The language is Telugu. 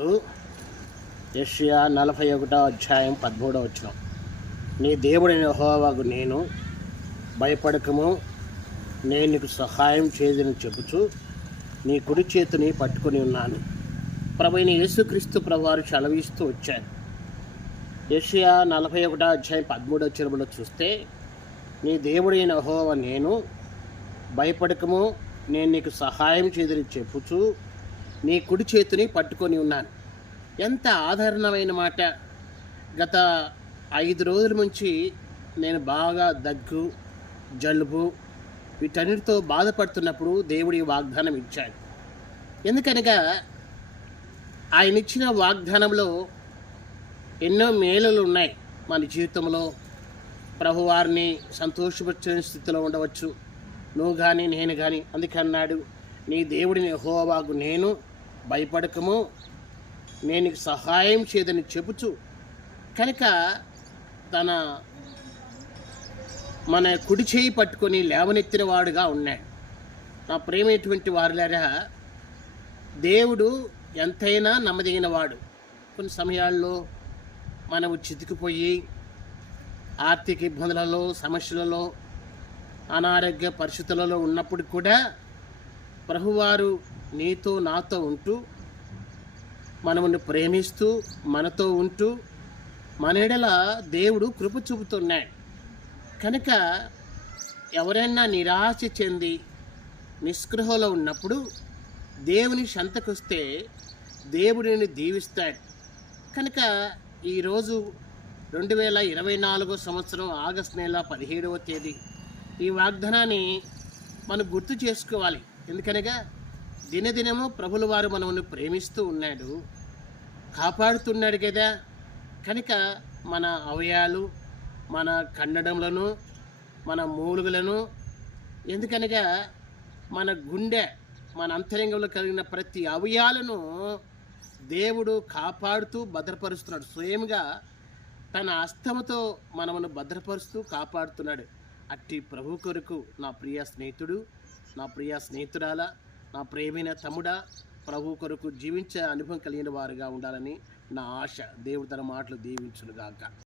గ్రంథములు యెషయా 41వ అధ్యాయం 13వ వచనం. నీ దేవుడైన యెహోవాకు నేను భయపడకము, నేను నీకు సహాయం చేయదని చెబుచు నీ కుడి చేతిని పట్టుకొని ఉన్నాను. ప్రభువైన యేసుక్రీస్తు ప్రభువారు సెలవిస్తూ వచ్చారు. యెషయా 41వ అధ్యాయం 13వ వచనంలో చూస్తే, నీ దేవుడైన యెహోవా నేను భయపడకము, నేను నీకు సహాయం చేయదని చెప్పుచు నీ కుడి చేతిని పట్టుకొని ఉన్నాను. ఎంత ఆదరణమైన మాట. గత 5 రోజుల నుంచి నేను బాగా దగ్గు, జలుబు వీటన్నిటితో బాధపడుతున్నప్పుడు దేవుడి వాగ్దానం ఇచ్చాడు. ఎందుకనగా ఆయన ఇచ్చిన వాగ్దానంలో ఎన్నో మేలులు ఉన్నాయి. మన జీవితంలో ప్రభువారిని సంతోషపరిచే స్థితిలో ఉండవచ్చు, నువ్వు కానీ నేను కానీ. అందుకన్నాడు, నీ దేవుడిని యెహోవాకు నేను భయపడకము, నేను నీకు సహాయం చేయదని చెబుచు కనుక మన కుడి చేయి పట్టుకొని లేవనెత్తిన వాడుగా ఉన్నాడు. నా ప్రేమైనటువంటి వారులారా, దేవుడు ఎంతైనా నమ్మదగిన వాడు. కొన్ని సమయాల్లో మనము చితికిపోయి ఆర్థిక ఇబ్బందులలో, సమస్యలలో, అనారోగ్య పరిస్థితులలో ఉన్నప్పుడు కూడా ప్రభువారు నీతో నాతో ఉంటూ, మనమును ప్రేమిస్తూ, మనతో ఉంటూ, మన ఎడల దేవుడు కృప చూపుతున్నాడు. కనుక ఎవరైనా నిరాశ చెంది నిస్పృహలో ఉన్నప్పుడు దేవుని సంతకొస్తే దేవుడిని దీవిస్తాడు. కనుక ఈరోజు 2024 సంవత్సరం ఆగస్టు నెల 17వ తేదీ ఈ వాగ్దానాన్ని మనం గుర్తు చేసుకోవాలి. ఎందుకనగా దినదినము ప్రభుల వారు మనల్ని ప్రేమిస్తూ ఉన్నాడు, కాపాడుతున్నాడు కదా. కనుక మన అవయాలు, మన ఖండనములను, మన మూలుగులను, ఎందుకనగా మన గుండె, మన అంతరంగంలో కలిగిన ప్రతి అవయాలను దేవుడు కాపాడుతూ భద్రపరుస్తున్నాడు. స్వయంగా తన హస్తముతో మనమును భద్రపరుస్తూ కాపాడుతున్నాడు. అట్టి ప్రభు కొరకు నా ప్రియ స్నేహితుడు, నా ప్రియ స్నేహితురాల, నా ప్రేమైన తమ్ముడా, ప్రభు కొరకు జీవించే అనుభవం కలిగిన వారుగా ఉండాలని నా ఆశ. దేవుడు తన మాటలు దీవించునుగాక.